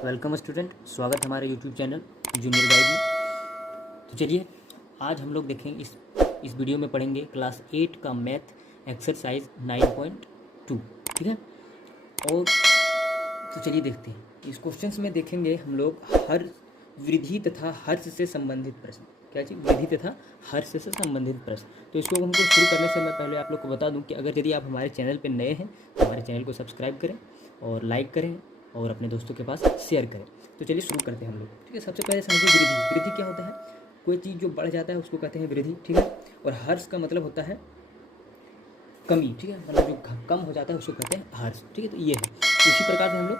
Welcome student, स्वागत है हमारे यूट्यूब चैनल जूनियर गाइड में। तो चलिए आज हम लोग देखेंगे इस वीडियो में पढ़ेंगे क्लास 8 का मैथ एक्सरसाइज 9.2। ठीक है। और तो चलिए देखते हैं इस क्वेश्चंस में देखेंगे हम लोग हर वृद्धि तथा हर्ष से संबंधित प्रश्न। क्या चीज़? वृद्धि तथा हर्ष से संबंधित प्रश्न। तो इसको हमको शुरू करने से मैं पहले आप लोग को बता दूं कि अगर यदि आप हमारे चैनल पर नए हैं तो हमारे चैनल को सब्सक्राइब करें और लाइक करें और अपने दोस्तों के पास शेयर करें। तो चलिए शुरू करते हैं हम लोग। ठीक है। सबसे पहले समझिए वृद्धि। वृद्धि क्या होता है? कोई चीज़ जो बढ़ जाता है उसको कहते हैं वृद्धि। ठीक है। और हर्ष का मतलब होता है कमी। ठीक है। मतलब जो कम हो जाता है उसको कहते हैं हर्ष। ठीक है। तो ये है, इसी प्रकार से हम लोग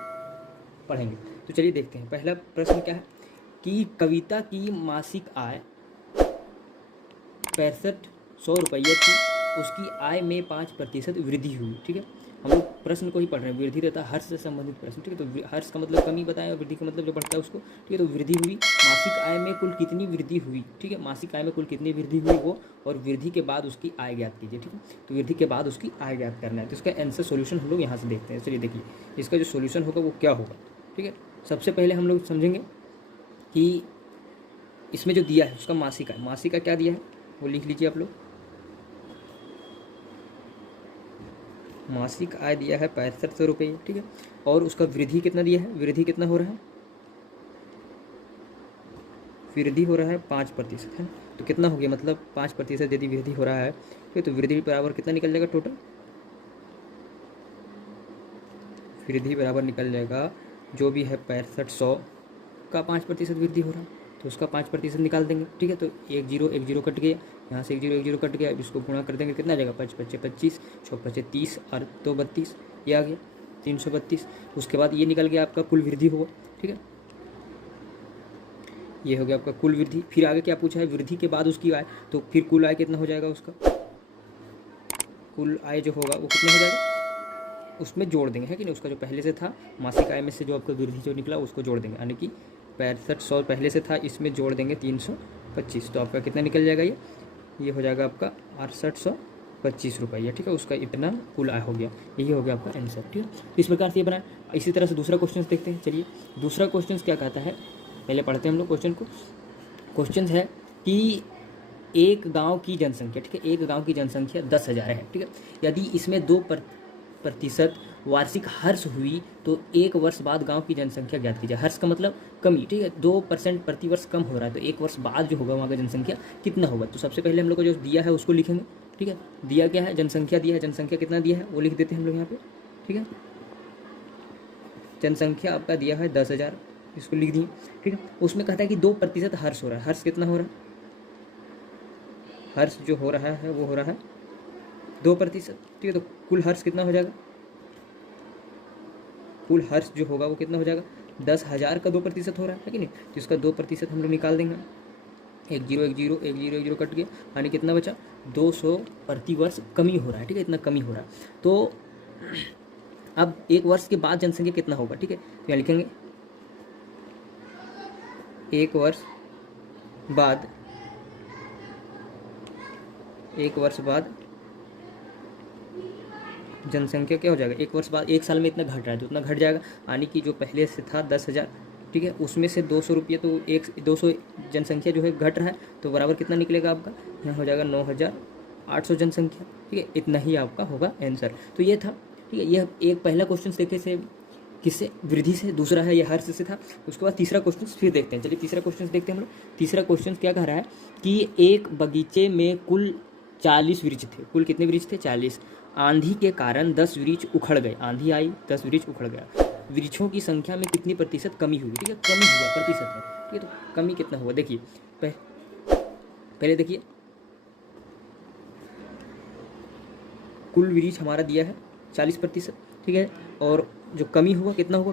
पढ़ेंगे। तो चलिए देखते हैं पहला प्रश्न क्या है कि कविता की मासिक आय 6500 रुपये थी, उसकी आय में 5% वृद्धि हुई। ठीक है। हम लोग प्रश्न को ही पढ़ रहे हैं, वृद्धि रहता है हर्ष से संबंधित प्रश्न। ठीक है। तो हर्ष का मतलब कमी बताएं और वृद्धि का मतलब जो बढ़ता है उसको। ठीक है। तो वृद्धि हुई, मासिक आय में कुल कितनी वृद्धि हुई। ठीक है। मासिक आय में कुल कितनी वृद्धि हुई वो, और वृद्धि के बाद उसकी आय ज्ञात कीजिए। ठीक है। तो वृद्धि के बाद उसकी आय ज्ञात करना है। तो इसका आंसर सोल्यूशन हम लोग यहाँ से देखते हैं। चलिए देखिए इसका जो सोल्यूशन होगा वो क्या होगा। ठीक है। सबसे पहले हम लोग समझेंगे कि इसमें जो दिया है उसका मासिक आय, मासिक आय क्या दिया है वो लिख लीजिए आप लोग। मासिक आय दिया है 6500 रुपये। ठीक है। और उसका वृद्धि कितना दिया है, वृद्धि कितना हो रहा है, वृद्धि हो रहा है 5% है। तो कितना हो गया, मतलब 5% यदि वृद्धि हो रहा है तो वृद्धि बराबर कितना निकल जाएगा टोटल, वृद्धि बराबर निकल जाएगा जो भी है 6500 का 5% वृद्धि हो रहा है तो उसका 5% निकाल देंगे। ठीक है। तो एक जीरो कट गया, यहाँ से एक जीरो कट गया। अब इसको गुणा कर देंगे, कितना आ जाएगा 5 पच्चे 25, 6 पच्चे 30 और 2 32, ये आ गया 332। उसके बाद ये निकल गया आपका कुल वृद्धि हुआ। ठीक है। ये हो गया आपका कुल वृद्धि। फिर आगे क्या पूछा है, वृद्धि के बाद उसकी आय। तो फिर कुल आय कितना हो जाएगा, उसका कुल आय जो होगा वो कितना हो जाएगा, उसमें जोड़ देंगे, है कि नहीं। उसका जो पहले से था मासिक आय में से जो आपका वृद्धि जो निकला उसको जोड़ देंगे, यानी कि 6500 पहले से था, इसमें जोड़ देंगे 325। तो आपका कितना निकल जाएगा, ये हो जाएगा आपका 6825 रुपये। ठीक है। उसका इतना कुल आय हो गया, यही हो गया आपका आंसर। ठीक है। इस प्रकार से ये बना। इसी तरह से दूसरा क्वेश्चन देखते हैं। चलिए दूसरा क्वेश्चन क्या कहता है, पहले पढ़ते हैं हम लोग क्वेश्चन को। क्वेश्चन है कि एक गांव की जनसंख्या, ठीक है, एक गांव की जनसंख्या 10,000 है। ठीक है। यदि इसमें 2% वार्षिक हर्ष हुई तो एक वर्ष बाद गांव की जनसंख्या ज्ञात कीजिए। हर्ष का मतलब कमी। ठीक है। 2% प्रति वर्ष कम हो रहा है तो एक वर्ष बाद जो होगा वहाँ का जनसंख्या कितना होगा। तो सबसे पहले हम लोग को जो दिया है उसको लिखेंगे। ठीक है। दिया क्या है, जनसंख्या दिया है, जनसंख्या कितना दिया है वो लिख देते हैं हम लोग यहाँ पे। ठीक है। जनसंख्या आपका दिया है 10,000, इसको लिख दिए। ठीक है। उसमें कहता है कि 2% हर्ष हो रहा है। हर्ष कितना हो रहा है, हर्ष जो हो रहा है वो हो रहा है 2%। ठीक है। तो कुल हर्ष कितना हो जाएगा, कुल हर्ष जो होगा वो कितना हो जाएगा, 10,000 का 2% हो रहा है कि नहीं। तो इसका 2% हम लोग निकाल देंगे। एक जीरो कट गया, यानी कितना बचा, 200 प्रति वर्ष कमी हो रहा है। ठीक है। इतना कमी हो रहा है। तो अब एक वर्ष के बाद जनसंख्या कितना होगा। ठीक है। तो यहाँ लिखेंगे एक वर्ष बाद जनसंख्या क्या हो जाएगा, एक वर्ष बाद, एक साल में इतना घट रहा है तो उतना घट जाएगा, यानी कि जो पहले से था 10,000, ठीक है, उसमें से 200 रुपये, तो 200 जनसंख्या जो है घट रहा है तो बराबर कितना निकलेगा आपका, यहाँ हो जाएगा 9,800 जनसंख्या। ठीक है। इतना ही आपका होगा आंसर। तो ये था। ठीक है। यह एक पहला क्वेश्चन देखे से किससे, वृद्धि से, दूसरा है ये हर्ष से था। उसके बाद तीसरा क्वेश्चन फिर देखते हैं। चलिए तीसरा क्वेश्चन देखते हैं हम लोग। तीसरा क्वेश्चन क्या कह रहा है कि एक बगीचे में कुल 40 वृक्ष थे। कुल कितने वृक्ष थे, 40। आंधी के कारण 10 वृक्ष उखड़ गए, आंधी आई 10 वृक्ष उखड़ गया। वृक्षों की संख्या में कितनी प्रतिशत कमी हुई। ठीक है। कमी हुआ प्रतिशत में। ठीक है। तो कमी कितना हुआ देखिए, पहले देखिए कुल वृक्ष हमारा दिया है 40%। ठीक है। और जो कमी हुआ कितना हुआ,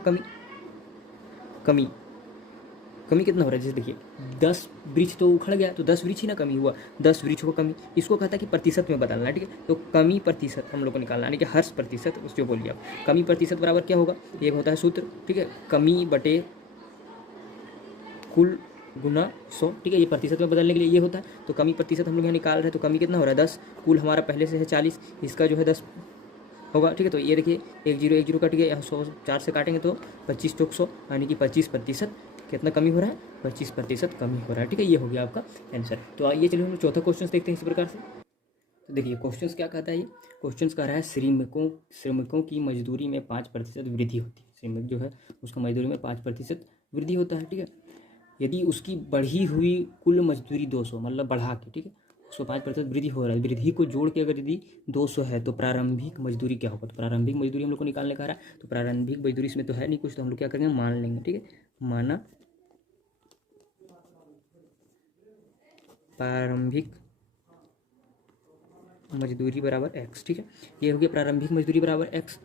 कमी कितना हो रहा है, जैसे देखिए 10 वृक्ष तो उखड़ गया तो 10 वृक्ष ही ना कमी हुआ, 10 वृक्ष को कमी, इसको कहता है कि प्रतिशत में बदलना है। ठीक है। तो कमी प्रतिशत हम लोग को निकालना, यानी कि हर्ष प्रतिशत, उसको बोलिए आप। कमी प्रतिशत बराबर क्या होगा, एक होता है सूत्र। ठीक है। कमी बटे कुल गुना 100। ठीक है। ये प्रतिशत में बदलने के लिए ये होता है। तो कमी प्रतिशत हम लोग यहाँ निकाल रहे हैं तो कमी कितना हो रहा है 10, कुल हमारा पहले से है 40, इसका जो है 10 होगा, ठीक है। तो ये देखिए 1 0 कट गया, 100 4 से काटेंगे तो 25 चौक 100, यानी कि 25% कितना कमी हो रहा है, 25% कमी हो रहा है, ठीक है। ये हो गया आपका आंसर। तो आइए चलिए हम लोग चौथा क्वेश्चन देखते हैं इसी प्रकार से। तो देखिए क्वेश्चन क्या कहता है, ये क्वेश्चन कह रहा है श्रमिकों की मजदूरी में 5% वृद्धि होती है। श्रमिक जो है उसका मजदूरी में 5% वृद्धि होता है, ठीक है। यदि उसकी बढ़ी हुई कुल मजदूरी 200, मतलब बढ़ा के, ठीक है, उसको 5% वृद्धि हो रहा है, वृद्धि को जोड़ के अगर यदि 200 है तो प्रारंभिक मजदूरी क्या होगा। तो प्रारंभिक मजदूरी हम लोग को निकालने का रहा है, तो प्रारंभिक मजदूरी इसमें तो है नहीं कुछ, तो हम लोग क्या करेंगे, मान लेंगे, ठीक है। माना प्रारंभिक मजदूरी बराबर x, ठीक है। ये हो गया प्रारंभिक मजदूरी बराबर x,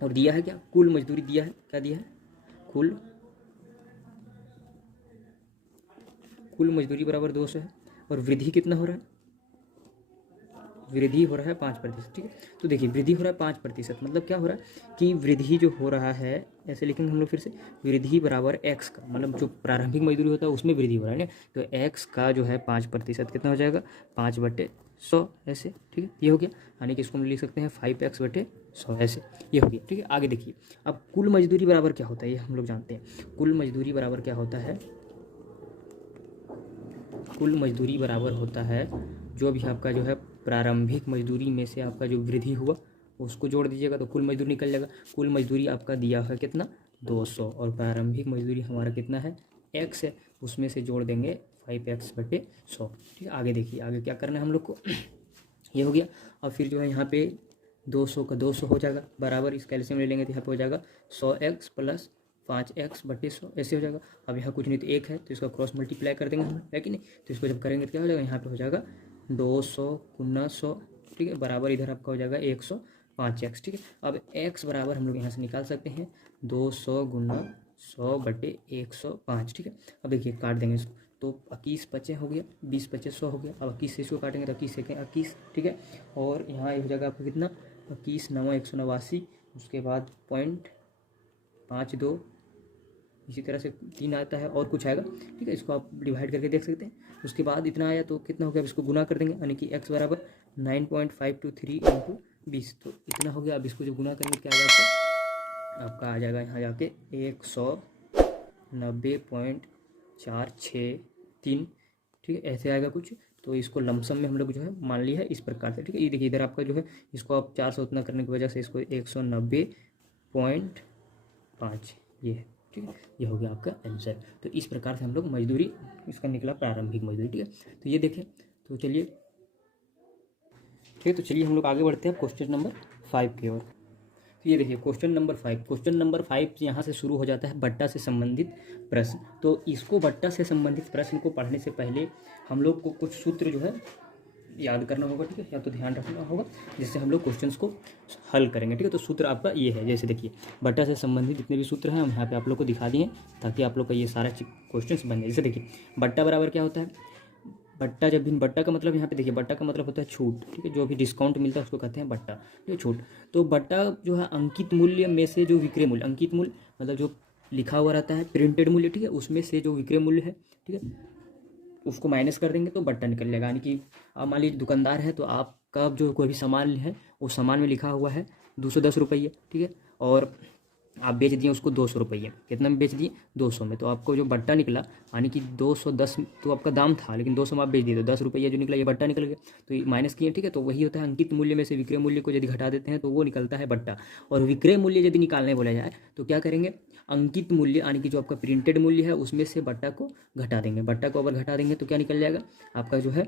और दिया है क्या, कुल मजदूरी दिया है, क्या दिया है, कुल मजदूरी बराबर 200 है, और वृद्धि कितना हो रहा है, वृद्धि हो रहा है 5%, ठीक है। तो देखिए वृद्धि हो रहा है 5%, मतलब क्या हो रहा है कि वृद्धि जो हो रहा है, ऐसे लिखेंगे हम लोग फिर से, वृद्धि बराबर x का, मतलब जो प्रारंभिक मजदूरी होता है उसमें वृद्धि हो रहा है ना, तो x का जो है 5% कितना हो जाएगा, 5/100 ऐसे, ठीक है। ये हो गया, यानी कि इसको हम लिख सकते हैं 5x/100 ऐसे, ये हो गया, ठीक है। आगे देखिए, अब कुल मजदूरी बराबर क्या होता है, ये हम लोग जानते हैं। कुल मजदूरी बराबर क्या होता है, कुल मजदूरी बराबर होता है जो भी आपका जो है प्रारंभिक मजदूरी में से आपका जो वृद्धि हुआ उसको जोड़ दीजिएगा तो कुल मजदूरी निकल जाएगा। कुल मजदूरी आपका दिया है कितना, 200, और प्रारंभिक मजदूरी हमारा कितना है, x है, उसमें से जोड़ देंगे 5x/100, ठीक है। आगे देखिए, आगे क्या करना है हम लोग को, ये हो गया। और फिर जो है यहाँ पे 200 का 200 हो जाएगा बराबर, इस कैल्शियम ले लेंगे तो यहाँ पे हो जाएगा 100x + 5x/100 ऐसे हो जाएगा। अब यहाँ कुछ नहीं तो 1 है तो इसका क्रॉस मल्टीप्लाई कर देंगे हम, है कि नहीं। तो इसको जब करेंगे तो क्या हो जाएगा, यहाँ पे हो जाएगा 200 × 100, ठीक है, बराबर इधर आपका हो जाएगा 105x, ठीक है। अब x बराबर हम लोग यहाँ से निकाल सकते हैं 200 × 100/105, ठीक है। अब देखिए काट देंगे इसको, तो 21 बचे हो गया, 20 बचे 100 हो गया। अब 21 से इसको काटेंगे तो 21 से 21, ठीक है। और यहाँ हो जाएगा आपको कितना, 21 9 189, उसके बाद 0.52, इसी तरह से 3 आता है और कुछ आएगा, ठीक है। इसको आप डिवाइड करके देख सकते हैं। उसके बाद इतना आया तो कितना हो गया, अब इसको गुना कर देंगे, यानी कि x बराबर 9.523 × 20, तो इतना हो गया। अब इसको जब गुना करेंगे क्या आ जाएगा, आपका आ जाएगा यहाँ जाके 190.463, ठीक है, ऐसे आएगा कुछ। तो इसको लमसम में हम लोग जो है मान लिया है इस प्रकार से, ठीक है। ये देखिए इधर आपका जो है इसको आप 400 उतना करने की वजह से इसको 190.5 ये है, ठीक है। ये हो गया आपका आंसर। तो इस प्रकार से हम लोग मजदूरी, इसका निकला प्रारंभिक मजदूरी, ठीक है। तो ये देखें, तो चलिए, ठीक है, तो चलिए हम लोग आगे बढ़ते हैं क्वेश्चन नंबर 5 की ओर। तो ये देखिए क्वेश्चन नंबर 5 यहाँ से शुरू हो जाता है बट्टा से संबंधित प्रश्न। तो इसको बट्टा से संबंधित प्रश्न को पढ़ने से पहले हम लोग को कुछ सूत्र जो है याद करना होगा, ठीक है, या तो ध्यान रखना होगा, जिससे हम लोग क्वेश्चंस को हल करेंगे, ठीक है। तो सूत्र आपका ये है, जैसे देखिए बट्टा से संबंधित जितने भी सूत्र हैं हम यहाँ पे आप लोग को दिखा दिए ताकि आप लोग का ये सारा क्वेश्चंस बन जाए। जैसे देखिए बट्टा बराबर क्या होता है, बट्टा जब भी, बट्टा का मतलब यहाँ पे देखिए, बट्टा का मतलब होता है छूट, ठीक है, जो भी डिस्काउंट मिलता है उसको कहते हैं बट्टा, ठीक है, छूट। तो बट्टा जो है अंकित मूल्य में से जो विक्रय मूल्य, अंकित मूल्य मतलब जो लिखा हुआ रहता है प्रिंटेड मूल्य, ठीक है, उसमें से जो विक्रय मूल्य है, ठीक है, उसको माइनस कर देंगे तो बट्टा निकल जाएगा। यानी कि आप मान लीजिए दुकानदार है तो आपका जो कोई भी सामान है उस सामान में लिखा हुआ है 210 रुपये, ठीक है, और आप बेच दिए उसको 200 रुपये, कितना में बेच दिए, 200 में। तो आपको जो बट्टा निकला, यानी कि 210 तो आपका दाम था, लेकिन 200 में आप बेच दिए तो 10 रुपये जो निकला ये बट्टा निकल गया, तो ये माइनस किए, ठीक है। तो वही होता है अंकित मूल्य में से विक्रय मूल्य को यदि घटा देते हैं तो वो निकलता है बट्टा। और विक्रय मूल्य यदि निकालने बोला जाए तो क्या करेंगे, अंकित मूल्य यानी कि जो आपका प्रिंटेड मूल्य है उसमें से बट्टा को घटा देंगे। बट्टा को अगर घटा देंगे तो क्या निकल जाएगा, आपका जो है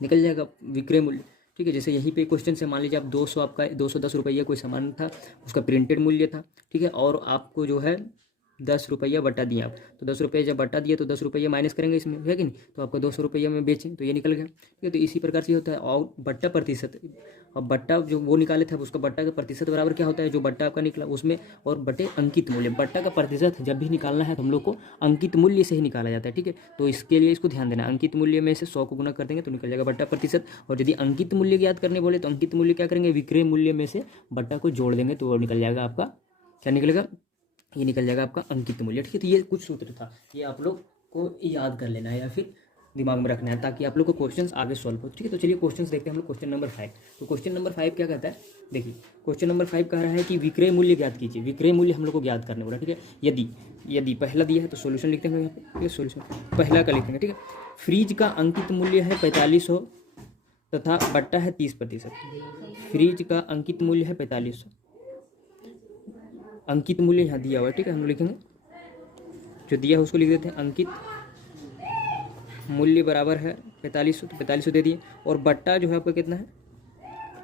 निकल जाएगा विक्रय मूल्य, ठीक है। जैसे यहीं पे क्वेश्चन से मान लीजिए आप 200, आपका 210 रुपये कोई सामान था, उसका प्रिंटेड मूल्य था, ठीक है, और आपको जो है 10 रुपया बट्टा दिए आप, तो 10 रुपये जब बट्टा दिए तो 10 रुपये माइनस करेंगे इसमें, है कि नहीं, तो आपका 200 रुपये में बेचें तो ये निकल गया, ठीक है। तो इसी प्रकार से होता है। और बट्टा प्रतिशत, और बट्टा जो वो निकाले थे उसका बट्टा का प्रतिशत बराबर क्या होता है, जो बट्टा आपका निकला उसमें और बटे अंकित मूल्य। बट्टा का प्रतिशत जब भी निकालना है तो हम लोग को अंकित मूल्य से ही निकाला जाता है, ठीक है। तो इसके लिए इसको ध्यान देना, अंकित मूल्य में से 100 को गुना कर देंगे तो निकल जाएगा बट्टा प्रतिशत। और यदि अंकित मूल्य ज्ञात करने बोले तो अंकित मूल्य क्या करेंगे, विक्रय मूल्य में से बट्टा को जोड़ देंगे तो वो निकल जाएगा आपका, क्या निकलेगा, ये निकल जाएगा आपका अंकित मूल्य, ठीक है। तो ये कुछ सूत्र था, ये आप लोग को याद कर लेना है या फिर दिमाग में रखना है ताकि आप लोग को क्वेश्चंस आगे सॉल्व हो। ठीक है, तो चलिए क्वेश्चंस देखते हैं हम लोग। Question number 5। तो क्वेश्चन नंबर 5 क्या कहता है, देखिए क्वेश्चन नंबर 5 कह रहा है कि विक्रय मूल्य ज्ञात कीजिए। विक्रय मूल्य हम लोग को ज्ञात करने बोला। ठीक है, यदि पहला दिया है तो सॉल्यूशन लिखते हैं यहाँ पे। ठीक है, सॉल्यूशन पहला का लिखेंगे। ठीक है, फ्रिज का अंकित मूल्य है 4500 तथा बट्टा है 30%। फ्रिज का अंकित मूल्य है 4500, अंकित मूल्य यहाँ दिया हुआ है। ठीक है, हम लिखेंगे जो दिया है उसको लिख देते हैं। अंकित मूल्य बराबर है 4500, तो 4500 दे दिए। और बट्टा जो है आपका कितना है,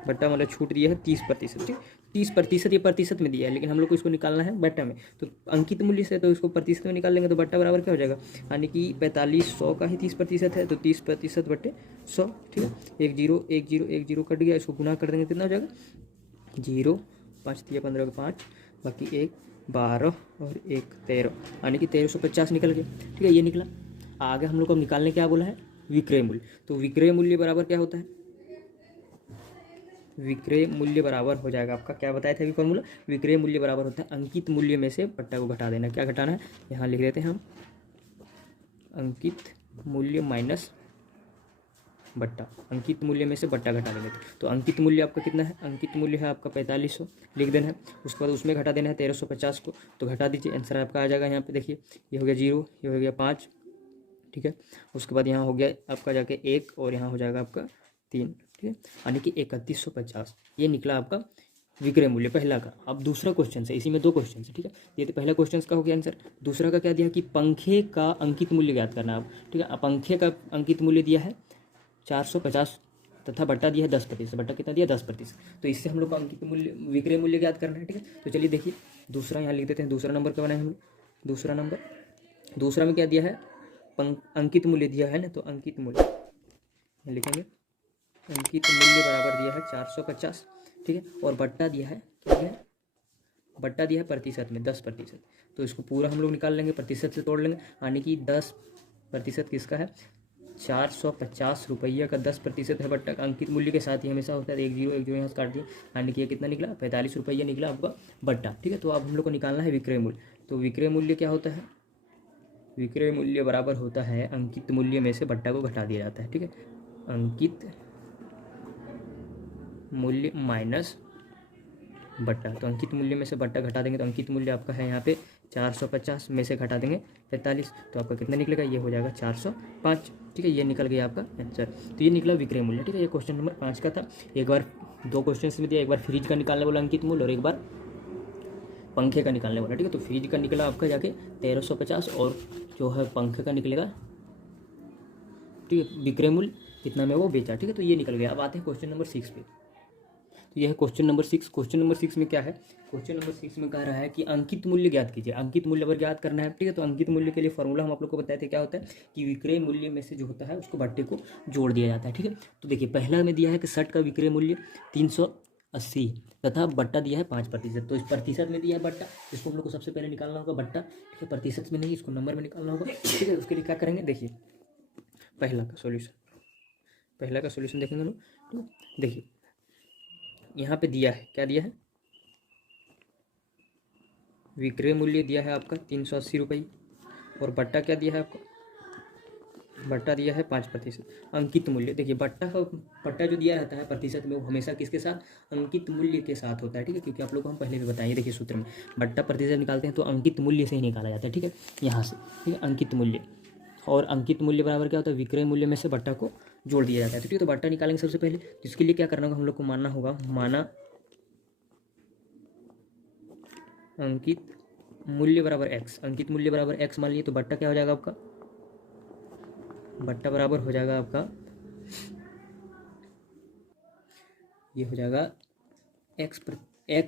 बट्टा मतलब छूट दिया है 30%। ठीक, 30% ये प्रतिशत में दिया है, लेकिन हम लोग को इसको निकालना है बट्टा में। तो अंकित मूल्य से तो इसको प्रतिशत में निकाल लेंगे, तो बट्टा बराबर क्या हो जाएगा, यानी कि 4500 का ही 30% है, तो 30% बट्टे 100। ठीक है, 1 0 1 0 1 0 कट गया, इसको गुना कर देंगे, कितना हो जाएगा 0 5 दिया 15 का 5, बाकी 1 12 और 1 13, यानी कि 1350 निकल गया। ठीक है, ये निकला। आगे हम लोग को निकालने क्या बोला है, विक्रय मूल्य। तो विक्रय मूल्य बराबर क्या होता है, विक्रय मूल्य बराबर हो जाएगा आपका, क्या बताया था अभी फॉर्मूला, विक्रय मूल्य बराबर होता है अंकित मूल्य में से बट्टा को घटा देना। क्या घटाना है, यहाँ लिख देते हैं हम, अंकित मूल्य माइनस बट्टा। अंकित मूल्य में से बट्टा घटा देंगे तो अंकित मूल्य आपका कितना है, अंकित मूल्य है आपका 4500 लिख देना है। उसके बाद उसमें घटा देना है 1350 को, तो घटा दीजिए, आंसर आपका आ जाएगा। यहाँ पे देखिए, ये हो गया 0, ये हो गया 5। ठीक है, उसके बाद यहाँ हो गया आपका जाके 1 और यहाँ हो जाएगा आपका 3। ठीक है, यानी कि 3150 ये निकला आपका विक्रय मूल्य पहला का। अब दूसरा क्वेश्चन है, इसी में 2 क्वेश्चन है। ठीक है, ये तो पहला क्वेश्चन का हो गया आंसर। दूसरा का क्या दिया कि पंखे का अंकित मूल्य ज्ञात करना है। ठीक है, पंखे का अंकित मूल्य दिया है 450 तथा बट्टा दिया है 10%। बट्टा कितना दिया, 10%। तो इससे हम लोग का अंकित मूल्य, विक्रय मूल्य ज्ञात करना है। ठीक है, तो चलिए देखिए दूसरा यहाँ लिख देते हैं। दूसरा नंबर क्या बनाए हम लोग, दूसरा नंबर, दूसरा में क्या दिया है, अंकित मूल्य दिया है ना, तो अंकित मूल्य लिखेंगे। अंकित मूल्य बराबर दिया है 450। ठीक है, और बट्टा दिया है, क्या दिया है, बट्टा दिया है प्रतिशत में 10%। तो इसको पूरा हम लोग निकाल लेंगे, प्रतिशत से तोड़ लेंगे, यानी कि 10% किसका है, 450 रुपये का 10% है बट्टा का। अंकित मूल्य के साथ ही हमेशा होता है, 1 0 1 0 यहाँ से काट दिए, यानी कि ये कितना निकला, 45 रुपये निकला आपका बट्टा। ठीक है, तो अब हम लोग को निकालना है विक्रय मूल्य। तो विक्रय मूल्य क्या होता है, विक्रय मूल्य बराबर होता है अंकित मूल्य में से बट्टा को घटा दिया जाता है। ठीक है, अंकित मूल्य माइनस बट्टा। तो अंकित मूल्य में से बट्टा घटा देंगे, तो अंकित मूल्य आपका है यहाँ पे 450 में से घटा देंगे 45, तो आपका कितना निकलेगा, ये हो जाएगा 405। ठीक है, ये निकल गया आपका आंसर। तो ये निकला विक्रय मूल्य। ठीक है, ये क्वेश्चन नंबर 5 का था। एक बार 2 क्वेश्चन में दिया, एक बार फ्रिज का निकालने वाला अंकित मूल्य और एक बार पंखे का निकालने वाला। ठीक है, तो फ्रिज का निकला आपका जाके 1350 और जो है पंखे का निकलेगा, ठीक है, विक्रय मूल्य कितना में वो बेचा। ठीक है, तो ये निकल गया। अब आते हैं क्वेश्चन नंबर 6 पे। तो यह है क्वेश्चन नंबर 6। क्वेश्चन नंबर 6 में क्या है, क्वेश्चन नंबर 6 में कह रहा है कि अंकित मूल्य ज्ञात कीजिए। अंकित मूल्य अगर ज्ञात करना है, ठीक है, तो अंकित मूल्य के लिए फॉर्मूला हम आप लोग को बताए थे, क्या होता है कि विक्रय मूल्य में से जो होता है उसको बट्टे को जोड़ दिया जाता है। ठीक है, तो देखिए पहला में दिया है कि शर्ट का विक्रय मूल्य 380 तथा बट्टा दिया है 5%। तो इस प्रतिशत में दिया है बट्टा, इसको हम लोग को सबसे पहले निकालना होगा बट्टा। ठीक है, प्रतिशत में नहीं, इसको नंबर में निकालना होगा। ठीक है, उसके लिए क्या करेंगे, देखिए पहला का सॉल्यूशन देखेंगे हम लोग। तो देखिए यहाँ पे दिया है, क्या दिया है, विक्रय मूल्य दिया है आपका 380 रुपये और बट्टा क्या दिया है आपको, बट्टा दिया है 5%। अंकित मूल्य, देखिए बट्टा जो दिया रहता है प्रतिशत में, वो हमेशा किसके साथ, अंकित मूल्य के साथ होता है। ठीक है, क्योंकि आप लोग को हम पहले भी बताएंगे, देखिए सूत्र में बट्टा प्रतिशत निकालते हैं तो अंकित मूल्य से ही निकाला जाता है। ठीक है, यहाँ से, ठीक है, अंकित मूल्य, और अंकित मूल्य बराबर क्या होता है, विक्रय मूल्य में से बट्टा को जोड़ दिया जाता है। ठीक है, तो बट्टा निकालेंगे सबसे पहले। तो इसके लिए क्या करना होगा, हम लोग को मानना होगा, माना अंकित मूल्य बराबर x। अंकित मूल्य बराबर x मान लिए, तो बट्टा क्या हो जाएगा आपका, बट्टा बराबर हो जाएगा आपका, ये हो जाएगा x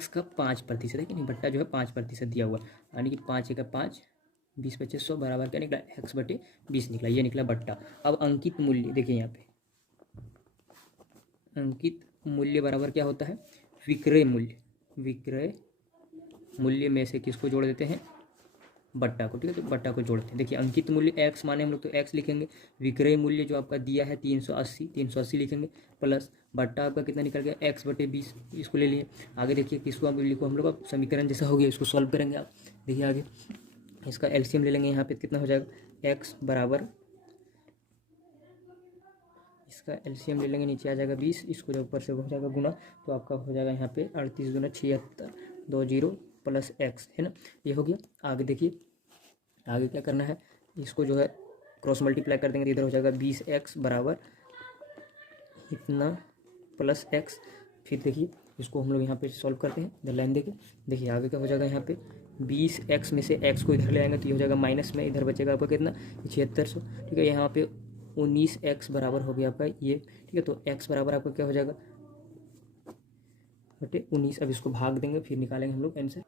का 5% है कि नहीं, बट्टा जो है 5% दिया हुआ, यानी कि 5 का 5 20 25 100 बराबर क्या निकला, x/20 निकला, ये निकला बट्टा। अब अंकित मूल्य देखिए यहाँ पे, अंकित मूल्य बराबर क्या होता है, विक्रय मूल्य। विक्रय मूल्य में से किसको जोड़ देते हैं, बट्टा को। ठीक है, तो बट्टा को जोड़ते हैं। देखिए अंकित मूल्य x माने हम लोग, तो x लिखेंगे। विक्रय मूल्य जो आपका दिया है 380 लिखेंगे, प्लस बट्टा आपका कितना निकल गया, x/20, इसको ले लिए। आगे देखिए किसको आप लिखो, हम लोग अब समीकरण जैसा हो गया, इसको सॉल्व करेंगे आप। देखिए आगे इसका एलसीएम ले लेंगे, यहाँ पे कितना हो जाएगा, x बराबर इसका एलसीएम ले लेंगे, नीचे आ जाएगा 20, इसको जब ऊपर से हो जाएगा गुना तो आपका हो जाएगा यहाँ पे 38 दूना 76, 2 0 प्लस x है ना, ये हो गया। आगे देखिए आगे क्या करना है, इसको जो है क्रॉस मल्टीप्लाई कर देंगे तो इधर हो जाएगा 20x बराबर इतना प्लस x। फिर देखिए इसको हम लोग यहाँ पे सॉल्व करते हैं, इधर लाइन देके देखिए आगे क्या हो जाएगा, यहाँ पे 20x में से x को इधर ले आएंगे तो ये हो जाएगा माइनस में, इधर बचेगा आपका कितना 7600, ठीक है। यहाँ पे 19x बराबर हो गया आपका ये, ठीक है। तो x बराबर आपका क्या हो जाएगा बटे 19। अब इसको भाग देंगे फिर निकालेंगे हम लोग आंसर।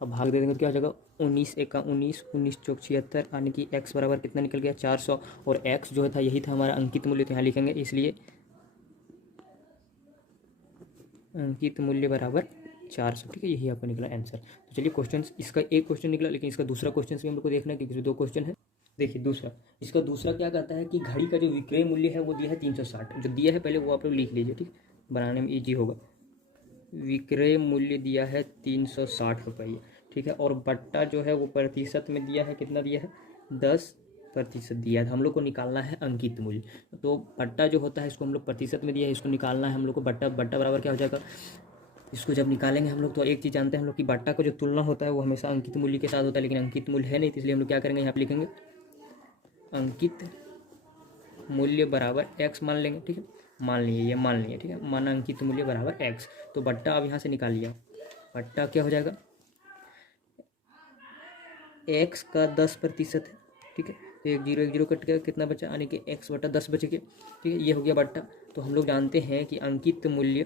अब भाग दे देंगे तो क्या हो जाएगा 19 एका 19, 19 चौक 76, यानी कि x बराबर कितना निकल गया 400। और x जो था यही था हमारा अंकित मूल्य, तो यहाँ लिखेंगे, इसलिए अंकित मूल्य बराबर 400, ठीक है। यही आपका निकला आंसर। तो चलिए क्वेश्चन, इसका एक क्वेश्चन निकला, लेकिन इसका दूसरा क्वेश्चन भी हम लोग को देखना है क्योंकि 2 क्वेश्चन है। देखिए दूसरा, इसका दूसरा क्या कहता है कि घड़ी का जो विक्रय मूल्य है वो दिया है 360, जो दिया है पहले वो आप लोग लिख लीजिए, ठीक, बनाने में ईजी होगा। विक्रय मूल्य दिया है 360 रुपये, ठीक है। और बट्टा जो है वो प्रतिशत में दिया है, कितना दिया है 10% दिया है। हम लोग को निकालना है अंकित मूल्य। तो बट्टा जो होता है इसको हम लोग प्रतिशत में दिया है, इसको निकालना है हम लोग को। बट्टा बराबर क्या हो जाएगा, इसको जब निकालेंगे हम लोग तो एक चीज़ जानते हैं हम लोग कि बट्टा का जो तुलना होता है वो हमेशा अंकित मूल्य के साथ होता है, लेकिन अंकित मूल्य है नहीं, तो इसलिए हम लोग क्या करेंगे, यहाँ पे लिखेंगे अंकित मूल्य बराबर x मान लेंगे, ठीक है। मान लिए, ये मान लिए, ठीक है। माना अंकित मूल्य बराबर x, तो बट्टा अब यहाँ से निकाल लिया। बट्टा क्या हो जाएगा, x का 10% है, ठीक है। तो 1 0 कट गया, कितना बचा, यानी कि x बटा 10 बच गया, ठीक है। ये हो गया बट्टा। तो हम लोग जानते हैं कि अंकित मूल्य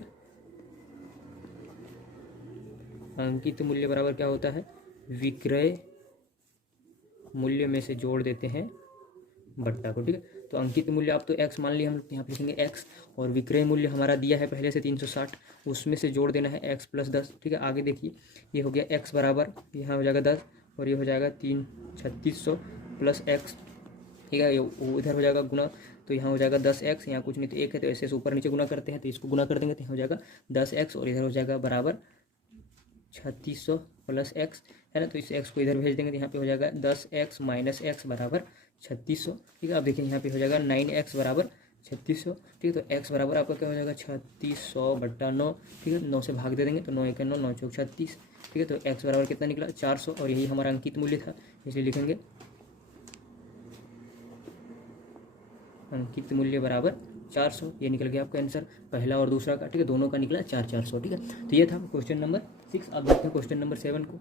बराबर क्या होता है, विक्रय मूल्य में से जोड़ देते हैं बट्टा को, ठीक है। तो अंकित मूल्य आप तो x मान लिया हम लोग, यहाँ पे लिखेंगे x, और विक्रय मूल्य हमारा दिया है पहले से 360, उसमें से जोड़ देना है x प्लस 10, ठीक है। आगे देखिए ये हो गया x बराबर, यहाँ हो जाएगा 10 और ये हो जाएगा 3600 प्लस x, ठीक है। वो इधर हो जाएगा गुना, तो यहाँ हो जाएगा 10x, यहाँ कुछ नहीं तो 1 है, तो ऐसे ऊपर नीचे गुना करते हैं, तो इसको गुना कर देंगे तो यहाँ हो जाएगा 10x और इधर हो जाएगा बराबर 3600 प्लस x, है ना। तो इस x को इधर भेज देंगे तो यहाँ पे हो जाएगा 10x माइनस x बराबर 3600, ठीक है। अब देखिए यहाँ पे हो जाएगा 9x बराबर 3600, ठीक है। तो x बराबर आपका क्या हो जाएगा 3600 बट्टा 9, ठीक है। 9 से भाग दे देंगे तो 9 1 9, 9 चौक 36, ठीक है। तो x बराबर कितना निकला 400, और यही हमारा अंकित मूल्य था, इसलिए लिखेंगे अंकित मूल्य बराबर 400। ये निकल गया आपका आंसर पहला और दूसरा का, ठीक है। दोनों का निकला 400, ठीक है। तो ये था क्वेश्चन नंबर 6। अब देखते हैं क्वेश्चन नंबर 7 को।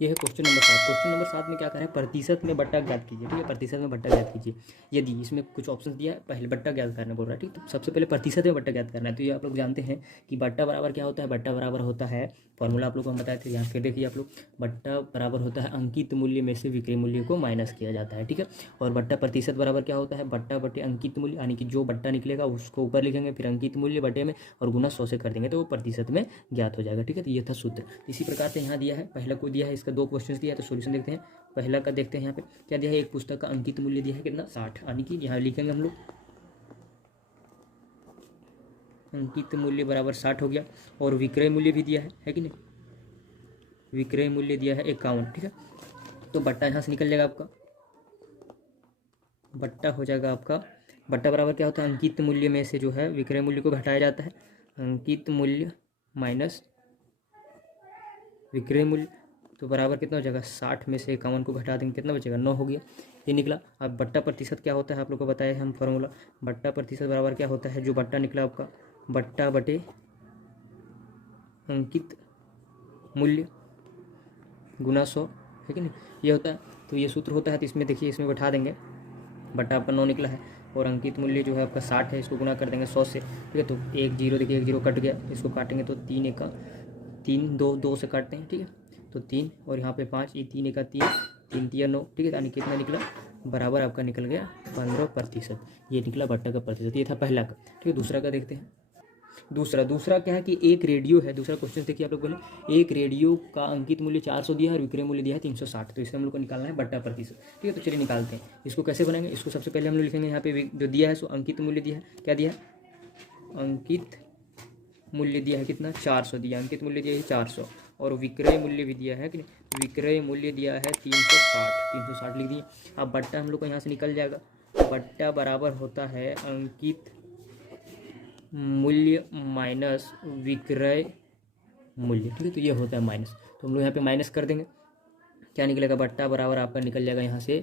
ये है क्वेश्चन नंबर 7। क्वेश्चन नंबर 7 में क्या करें, प्रतिशत में बट्टा ज्ञात कीजिए, ठीक है। प्रतिशत में बट्टा ज्ञात कीजिए। यदि इसमें कुछ ऑप्शन दिया है, पहले बट्टा ज्ञात करना बोल रहा है, ठीक। तो सबसे पहले प्रतिशत में बट्टा ज्ञात करना है। तो ये आप लोग जानते हैं कि बट्टा बराबर क्या होता है, बट्टा बराबर होता है, फॉर्मूला आप लोग को हम बताए थे, यहाँ फिर देखिए आप लोग, बट्टा बराबर होता है अंकित मूल्य में से विक्रय मूल्य को माइनस किया जाता है, ठीक है। और बट्टा प्रतिशत बराबर क्या होता है, बट्टा बटे अंकित मूल्य, यानी कि जो बट्टा निकलेगा उसको ऊपर लिखेंगे, फिर अंकित मूल्य बटे में और गुना 100 से कर देंगे तो वो प्रतिशत में ज्ञात हो जाएगा, ठीक है। तो ये था सूत्र। इसी प्रकार से यहाँ दिया है, पहला को दिया है, इसका 2 क्वेश्चन दिया है, तो सॉल्यूशन देखते हैं। पहला का देखते हैं, यहाँ पे क्या दिया है, एक पुस्तक का अंकित मूल्य दिया है कितना 60, यानी कि यहाँ लिखेंगे हम लोग अंकित मूल्य बराबर 60 हो गया। और विक्रय मूल्य भी दिया है कि नहीं, विक्रय मूल्य दिया है 51, ठीक है। तो बट्टा यहाँ से निकल जाएगा आपका, बट्टा हो जाएगा आपका, बट्टा बराबर क्या होता है, अंकित मूल्य में से जो है विक्रय मूल्य को घटाया जाता है, अंकित मूल्य माइनस विक्रय मूल्य, तो बराबर कितना हो जाएगा 60 में से 51 को घटा देंगे, कितना बचेगा 9 हो गया, ये निकला। अब बट्टा प्रतिशत क्या होता है आप लोग को बताया है हम फॉर्मूला, बट्टा प्रतिशत बराबर क्या होता है, जो बट्टा निकला आपका बट्टा बटे अंकित मूल्य गुना 100, है कि नहीं, ये होता है। तो ये सूत्र होता है, तो इसमें देखिए इसमें बैठा देंगे, बट्टा आपका 9 निकला है और अंकित मूल्य जो है आपका 60 है, इसको गुना कर देंगे 100 से, ठीक है। तो 1 0 देखिए 1 0 कट गया, इसको काटेंगे तो 3 1 3 2 2 से काटते हैं, ठीक है। तो 3 और यहाँ पे 5, ये 3 1 3 3 3 9, ठीक है। यानी कितना निकला, बराबर आपका निकल गया 15%, ये निकला बट्टा का प्रतिशत। ये था पहला का, ठीक है। दूसरा का देखते हैं। दूसरा क्या है कि एक रेडियो है, दूसरा क्वेश्चन देखिए आप लोग बोले, एक रेडियो का अंकित मूल्य 400 दिया है और विक्रय मूल्य दिया है 360, तो इससे हम लोग को निकालना है बट्टा प्रतिशत, ठीक है। तो चलिए निकालते हैं, इसको कैसे बनाएंगे। इसको सबसे पहले हम लोग लिखेंगे, यहाँ पे जो दिया है सो अंकित मूल्य दिया है, क्या दिया है, अंकित मूल्य दिया है कितना 400 दिया, अंकित मूल्य दिया है 400, और विक्रय मूल्य भी दिया है कि नहीं, विक्रय मूल्य दिया है 360 लिख दिए। अब बट्टा हम लोग को यहाँ से निकल जाएगा, बट्टा बराबर होता है अंकित मूल्य माइनस विक्रय मूल्य। ठीक है, तो ये होता है माइनस, तो हम लोग यहाँ पे माइनस कर देंगे। क्या निकलेगा, बट्टा बराबर आपका निकल जाएगा यहाँ से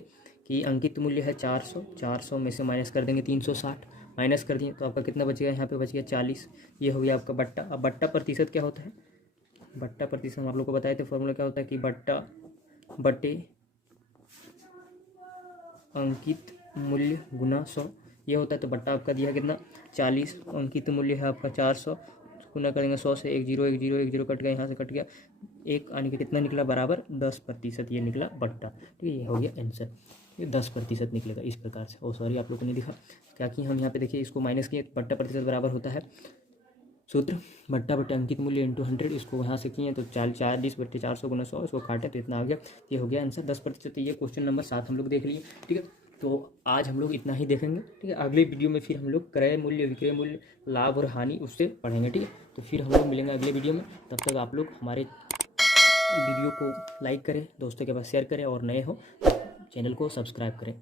कि अंकित मूल्य है 400, 400 में से माइनस कर देंगे 360, माइनस कर दिए तो आपका कितना बचेगा, यहाँ पे बच गया 40। ये हो गया आपका बट्टा। अब बट्टा प्रतिशत क्या होता है, बट्टा प्रतिशत हम आप लोग को बताए थे, फॉर्मूला क्या होता है कि बट्टा बटे अंकित मूल्य गुना 100 ये होता है। तो बट्टा आपका दिया कितना 40, अंकित मूल्य है आपका 400, गुना करेंगे 100 से, 1 0 1 0 1 0 कट गया, यहाँ से कट गया, एक आने के कितना निकला बराबर 10%, ये निकला बट्टा। ठीक है, ये हो गया आंसर, ये 10% निकलेगा इस प्रकार से। ओ सॉरी, आप लोग को नहीं दिखा, क्या कि हम यहाँ पे देखिए इसको माइनस किए, बट्टा प्रतिशत बराबर होता है सूत्र बट्टा बटे अंकित मूल्य इंटू 100, इसको यहाँ से किए तो 40 बटे 400 गुना 100, इसको काटे तो इतना आ गया, ये हो गया आंसर 10%। ये क्वेश्चन नंबर 7 हम लोग देख लिए। ठीक है, तो आज हम लोग इतना ही देखेंगे। ठीक है, अगले वीडियो में फिर हम लोग क्रय मूल्य, विक्रय मूल्य, लाभ और हानि उससे पढ़ेंगे। ठीक है, तो फिर हम लोग मिलेंगे अगले वीडियो में। तब तक आप लोग हमारे वीडियो को लाइक करें, दोस्तों के पास शेयर करें, और नए हो चैनल को सब्सक्राइब करें।